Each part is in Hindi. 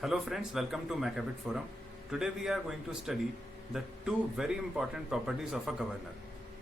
Hello friends, welcome to MacHabit Forum. Today we are going to study the two very important properties of a governor.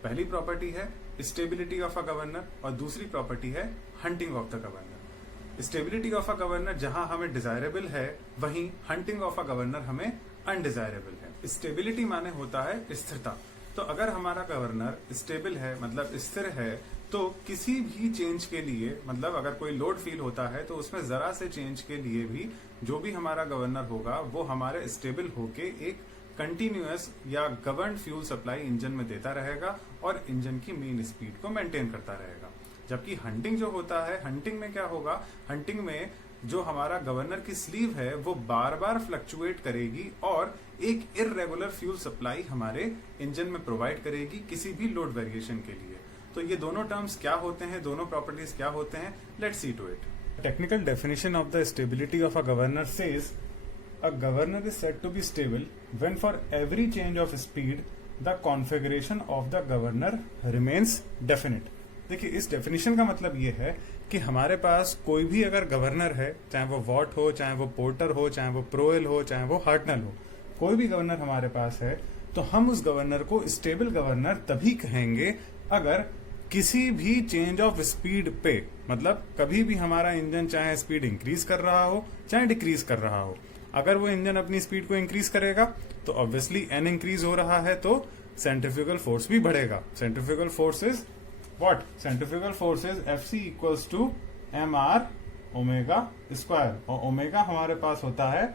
पहली प्रॉपर्टी है स्टेबिलिटी ऑफ अ गवर्नर और दूसरी प्रॉपर्टी है hunting of the governor. Stability of a governor जहां हमें डिजायरेबल है, वहीं हंटिंग ऑफ अ गवर्नर हमें अनडिजायरेबल है. स्टेबिलिटी माने होता है स्थिरता. तो अगर हमारा गवर्नर स्टेबल है मतलब स्थिर है, तो किसी भी चेंज के लिए मतलब अगर कोई लोड फील होता है तो उसमें जरा से चेंज के लिए भी जो भी हमारा गवर्नर होगा वो हमारे स्टेबल होके एक कंटिन्यूअस या गवर्न फ्यूल सप्लाई इंजन में देता रहेगा और इंजन की मेन स्पीड को मेंटेन करता रहेगा. जबकि हंटिंग जो होता है, हंटिंग में क्या होगा, हंटिंग में जो हमारा गवर्नर की स्लीव है वो बार बार फ्लक्चुएट करेगी और एक इररेगुलर फ्यूल सप्लाई हमारे इंजन में प्रोवाइड करेगी किसी भी लोड वेरिएशन के लिए. तो ये दोनों टर्म्स क्या होते हैं, दोनों प्रॉपर्टीज क्या होते हैं, let's see to it. Technical definition of the stability of a governor says a governor is said to be stable when for every change of speed the configuration of the governor remains definite. देखिए इस डेफिनेशन का मतलब ये है कि हमारे पास कोई भी अगर गवर्नर है, चाहे वो वॉट हो, चाहे वो पोर्टर हो, चाहे वो प्रोएल हो, चाहे वो हार्टनल हो, कोई भी गवर्नर हमारे पास है, तो हम उस गवर्नर को स्टेबल गवर्नर तभी कहेंगे अगर किसी भी चेंज ऑफ स्पीड पे, मतलब कभी भी हमारा इंजन चाहे स्पीड इंक्रीज कर रहा हो चाहे डिक्रीज कर रहा हो, अगर वो इंजन अपनी स्पीड को इंक्रीज करेगा तो ऑब्वियसली एन इंक्रीज हो रहा है तो सेंट्रीफ्यूगल फोर्स भी बढ़ेगा. Centrifugal force is what? Centrifugal force is FC equals to M R omega square और ओमेगा हमारे पास होता है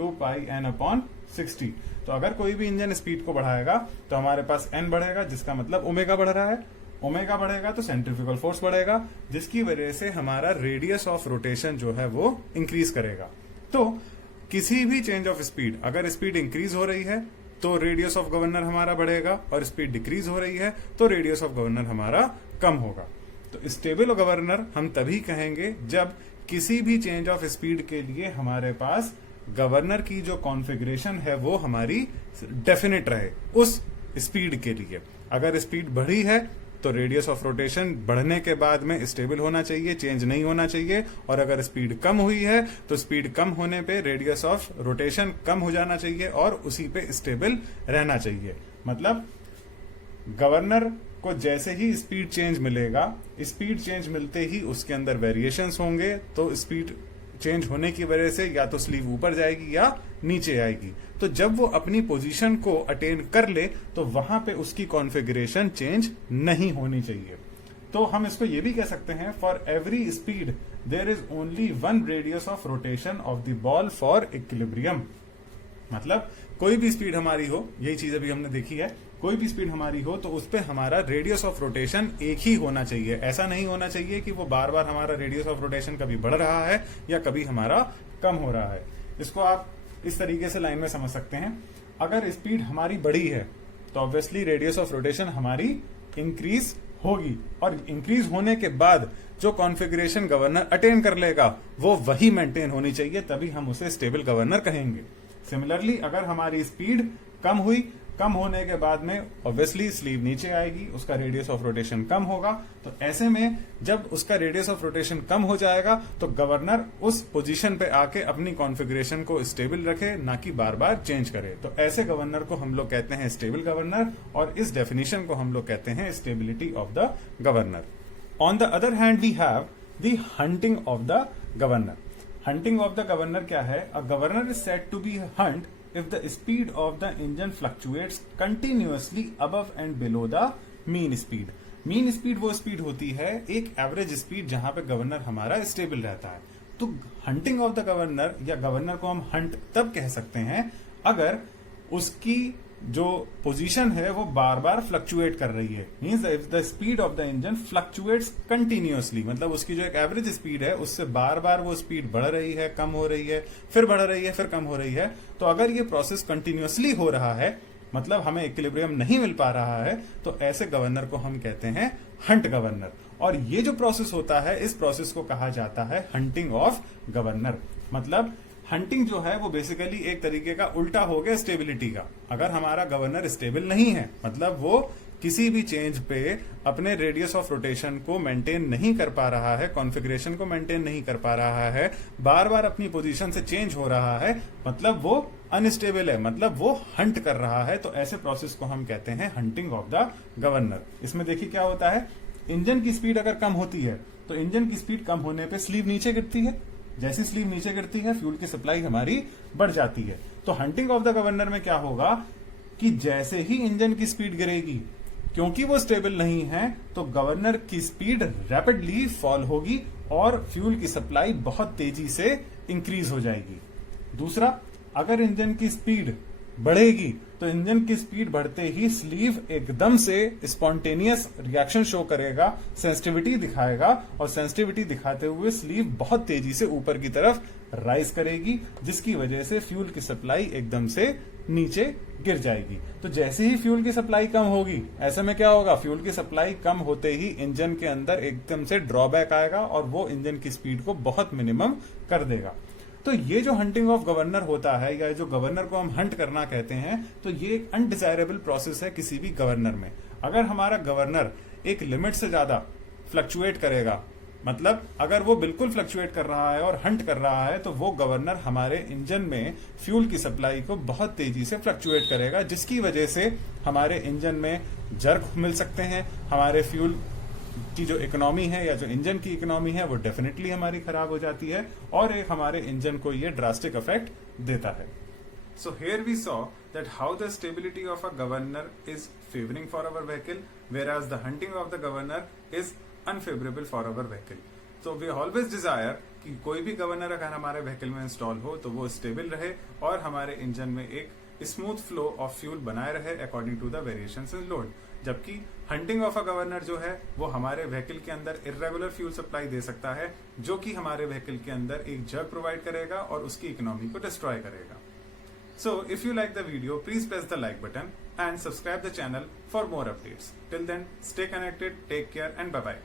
2 पाई एन अपॉन 60. तो अगर कोई भी इंजन स्पीड को बढ़ाएगा तो हमारे पास एन बढ़ेगा, जिसका मतलब ओमेगा बढ़ रहा है. ओमेगा बढ़ेगा तो सेंट्रीफ्यूगल फोर्स बढ़ेगा, जिसकी वजह से हमारा रेडियस ऑफ रोटेशन जो है वो इंक्रीज करेगा. तो किसी भी चेंज ऑफ स्पीड, अगर स्पीड इंक्रीज हो रही है तो रेडियस ऑफ गवर्नर हमारा बढ़ेगा और स्पीड डिक्रीज हो रही है तो रेडियस ऑफ गवर्नर हमारा कम होगा. तो स्टेबल गवर्नर हम तभी कहेंगे जब किसी भी चेंज ऑफ स्पीड के लिए हमारे पास गवर्नर की जो कॉन्फ़िगरेशन है वो हमारी डेफिनेट रहे उस स्पीड के लिए. अगर स्पीड बढ़ी है तो रेडियस ऑफ रोटेशन बढ़ने के बाद में स्टेबल होना चाहिए, चेंज नहीं होना चाहिए. और अगर स्पीड कम हुई है तो स्पीड कम होने पे रेडियस ऑफ रोटेशन कम हो जाना चाहिए और उसी पे स्टेबल रहना चाहिए. मतलब गवर्नर को जैसे ही स्पीड चेंज मिलेगा, स्पीड चेंज मिलते ही उसके अंदर वेरिएशंस होंगे, तो स्पीड चेंज होने की वजह से या तो स्लीव ऊपर जाएगी या नीचे आएगी. तो जब वो अपनी पोजीशन को अटेन कर ले तो वहां पे उसकी कॉन्फ़िगरेशन चेंज नहीं होनी चाहिए. तो हम इसको ये भी कह सकते हैं, for every speed there is only one radius of rotation of the ball for equilibrium. मतलब कोई भी स्पीड हमारी हो, यही चीज अभी हमने देखी है, कोई भी स्पीड हमारी हो तो उस पर हमारा रेडियस ऑफ रोटेशन एक ही होना चाहिए. ऐसा नहीं होना चाहिए कि वो बार बार हमारा रेडियस ऑफ रोटेशन कभी बढ़ रहा है या कभी हमारा कम हो रहा है. इसको आप इस तरीके से लाइन में समझ सकते हैं. अगर स्पीड हमारी बढ़ी है तो ऑब्वियसली रेडियस ऑफ रोटेशन हमारी इंक्रीज होगी और इंक्रीज होने के बाद जो कॉन्फ़िगरेशन गवर्नर अटेन कर लेगा वो वही मेंटेन होनी चाहिए, तभी हम उसे स्टेबल गवर्नर कहेंगे. सिमिलरली अगर हमारी स्पीड कम हुई, कम होने के बाद में ऑब्वियसली स्लीव नीचे आएगी, उसका रेडियस ऑफ रोटेशन कम होगा. तो ऐसे में जब उसका रेडियस ऑफ रोटेशन कम हो जाएगा तो गवर्नर उस पोजीशन पे आके अपनी कॉन्फ़िगरेशन को स्टेबल रखे, ना कि बार बार चेंज करे. तो ऐसे गवर्नर को हम लोग कहते हैं स्टेबल गवर्नर और इस डेफिनेशन को हम लोग कहते हैं stability of the governor. On the other hand we have the hunting of the governor. Hunting of the governor क्या है? A governor is said to be hunt if the speed of the engine fluctuates continuously above and below the mean speed. mean speed वो स्पीड होती है एक एवरेज स्पीड जहां पे गवर्नर हमारा स्टेबल रहता है. तो हंटिंग ऑफ द गवर्नर या गवर्नर को हम हंट तब कह सकते हैं अगर उसकी जो पोजीशन है वो बार बार फ्लक्चुएट कर रही है. Means if the speed of the engine fluctuates continuously, मतलब उसकी जो एक एवरेज स्पीड है उससे बार बार वो स्पीड बढ़ रही है, कम हो रही है, फिर बढ़ रही है, फिर कम हो रही है. तो अगर ये प्रोसेस कंटिन्यूअसली हो रहा है, मतलब हमें इक्विलिब्रियम नहीं मिल पा रहा है, तो ऐसे गवर्नर को हम कहते हैं हंट गवर्नर. और ये जो प्रोसेस होता है इस प्रोसेस को कहा जाता है हंटिंग ऑफ गवर्नर. मतलब हंटिंग जो है वो बेसिकली एक तरीके का उल्टा हो गया स्टेबिलिटी का. अगर हमारा गवर्नर स्टेबल नहीं है, मतलब वो किसी भी चेंज पे अपने रेडियस ऑफ रोटेशन को मेंटेन नहीं कर पा रहा है, कॉन्फ़िगरेशन को मेंटेन नहीं कर पा रहा है, बार बार अपनी पोजीशन से चेंज हो रहा है, मतलब वो अनस्टेबल है, मतलब वो हंट कर रहा है, तो ऐसे प्रोसेस को हम कहते हैं हंटिंग ऑफ द गवर्नर। इसमें देखिए क्या होता है, इंजन की स्पीड अगर कम होती है तो इंजन की स्पीड कम होने पे स्लीव नीचे गिरती है, जैसी स्लीव नीचे गिरती है फ्यूल की सप्लाई हमारी बढ़ जाती है। तो हंटिंग ऑफ द गवर्नर में क्या होगा कि जैसे ही इंजन की स्पीड गिरेगी, क्योंकि वो स्टेबल नहीं है, तो गवर्नर की स्पीड रैपिडली फॉल होगी और फ्यूल की सप्लाई बहुत तेजी से इंक्रीज हो जाएगी। दूसरा, अगर इंजन की स्पीड बढ़ेगी तो इंजन की स्पीड बढ़ते ही स्लीव एकदम से स्पॉन्टेनियस रिएक्शन शो करेगा, सेंसिटिविटी दिखाएगा, और सेंसिटिविटी दिखाते हुए स्लीव बहुत तेजी से ऊपर की तरफ राइज करेगी, जिसकी वजह से फ्यूल की सप्लाई एकदम से नीचे गिर जाएगी। तो जैसे ही फ्यूल की सप्लाई कम होगी, ऐसे में क्या होगा, फ्यूल की सप्लाई कम होते ही इंजन के अंदर एकदम से ड्रॉबैक आएगा और वो इंजन की स्पीड को बहुत मिनिमम कर देगा। तो ये जो हंटिंग ऑफ गवर्नर होता है, या जो गवर्नर को हम हंट करना कहते हैं, तो ये एक अनडिजायरेबल प्रोसेस है किसी भी गवर्नर में। अगर हमारा गवर्नर एक लिमिट से ज्यादा फ्लक्चुएट करेगा, मतलब अगर वो बिल्कुल फ्लक्चुएट कर रहा है और हंट कर रहा है, तो वो गवर्नर हमारे इंजन में फ्यूल की सप्लाई को बहुत तेजी से फ्लक्चुएट करेगा, जिसकी वजह से हमारे इंजन में जर्क मिल सकते हैं, हमारे फ्यूल की जो इकोनॉमी है या जो इंजन की इकोनॉमी है वो डेफिनेटली हमारी खराब हो जाती है, और एक हमारे इंजन को ये ड्रास्टिक इफेक्ट देता है। So here we saw that how the stability of a governor is favoring for our vehicle, whereas the hunting of the governor is unfavorable for our vehicle. So we always desire कि कोई भी गवर्नर अगर हमारे व्हीकल में इंस्टॉल हो तो वो स्टेबल रहे और हमारे इंजन में एक स्मूथ फ्लो ऑफ फ्यूल बनाए रहे according to the variations in load. जबकि हंटिंग ऑफ अ गवर्नर जो है वो हमारे व्हीकल के अंदर इरेगुलर फ्यूल सप्लाई दे सकता है, जो कि हमारे व्हीकल के अंदर एक जर्क प्रोवाइड करेगा और उसकी इकोनॉमी को डिस्ट्रॉय करेगा। So if you like the video, please press the like button and subscribe the channel for more updates. Till then, stay connected, take care and bye bye.